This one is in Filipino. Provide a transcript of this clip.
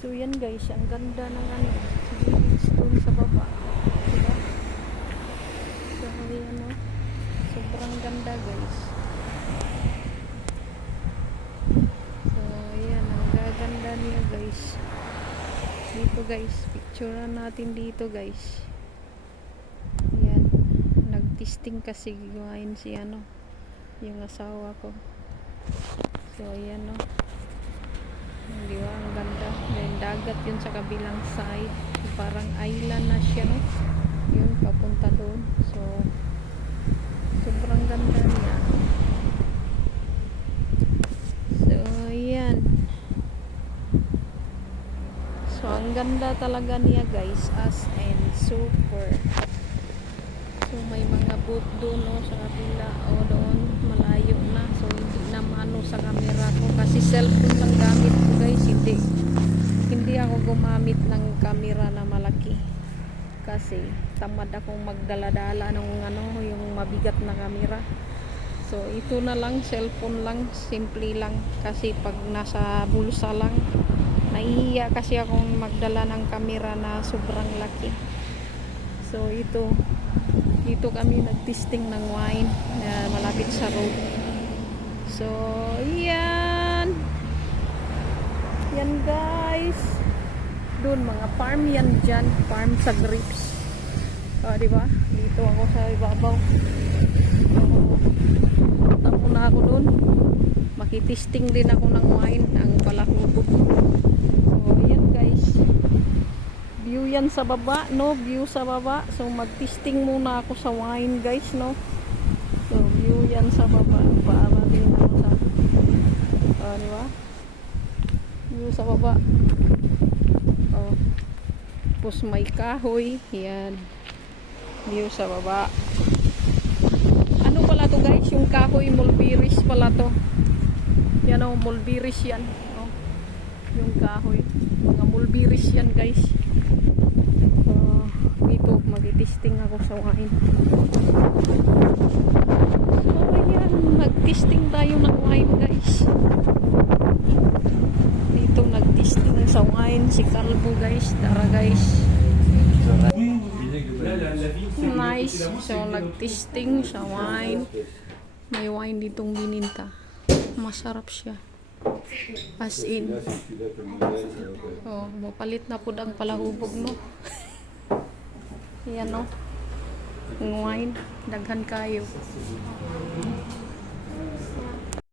So yan guys, ang ganda ng ano, dun sa baba. Diba? So yan o. Sobrang ganda guys. So yan, ang gaganda niya guys. Dito guys, picturean natin dito guys. Yan, nagtisting kasi gawain si ano, yung asawa ko. So ayan o. Ganda. Then dagat yun sa kabilang side. Parang island na siya, no? Yun, papunta doon. So, sobrang ganda niya. So, yan. So, ang ganda talaga niya, guys. As and super. So, may mga boat doon, no? Sa kabila. O, doon. Malayo na. So, hindi na maano sa camera ko. Kasi cellphone lang gamit ko, guys. Hindi. Hindi ako gumamit ng camera na malaki. Kasi, tamad akong magdala-dala ng ano, yung mabigat na camera. So, ito na lang, cellphone lang, simple lang. Kasi pag nasa bulsa lang, nahihiya kasi akong magdala ng camera na sobrang laki. So, ito, dito kami nagtisting ng wine na malapit sa road. So, yan. Yan guys. Doon mga farm yan dyan. Farm sa grapes. Ah, di ba? Dito ako sa ibabaw. Punta muna ako doon. Makitisting din ako ng wine. Ang palahubog. So, yan guys. View yan sa baba, no? View sa baba. So, magtisting muna ako sa wine, guys, no? So, view yan sa baba. Para din ako sa... Oh, di ba? View sa baba. Tapos may kahoy. Yan. View sa baba. Ano pala to guys? Yung kahoy mulberries pala to. Yan oh, mulberries yan. Oh. Yung kahoy. Mga mulberries yan guys. So, dito mag-testing ako sa wine. So, ayan. Nag-testing tayo ng wine guys. Nag-testing sa wine. Si Calvo guys. Tara guys. Nice. So, nag-testing sa wine. May wine ditong bininta. Masarap siya. As in. Oh, mapalit na po ang palahubog, no? Yan, no? Ang wine. Daghan kayo.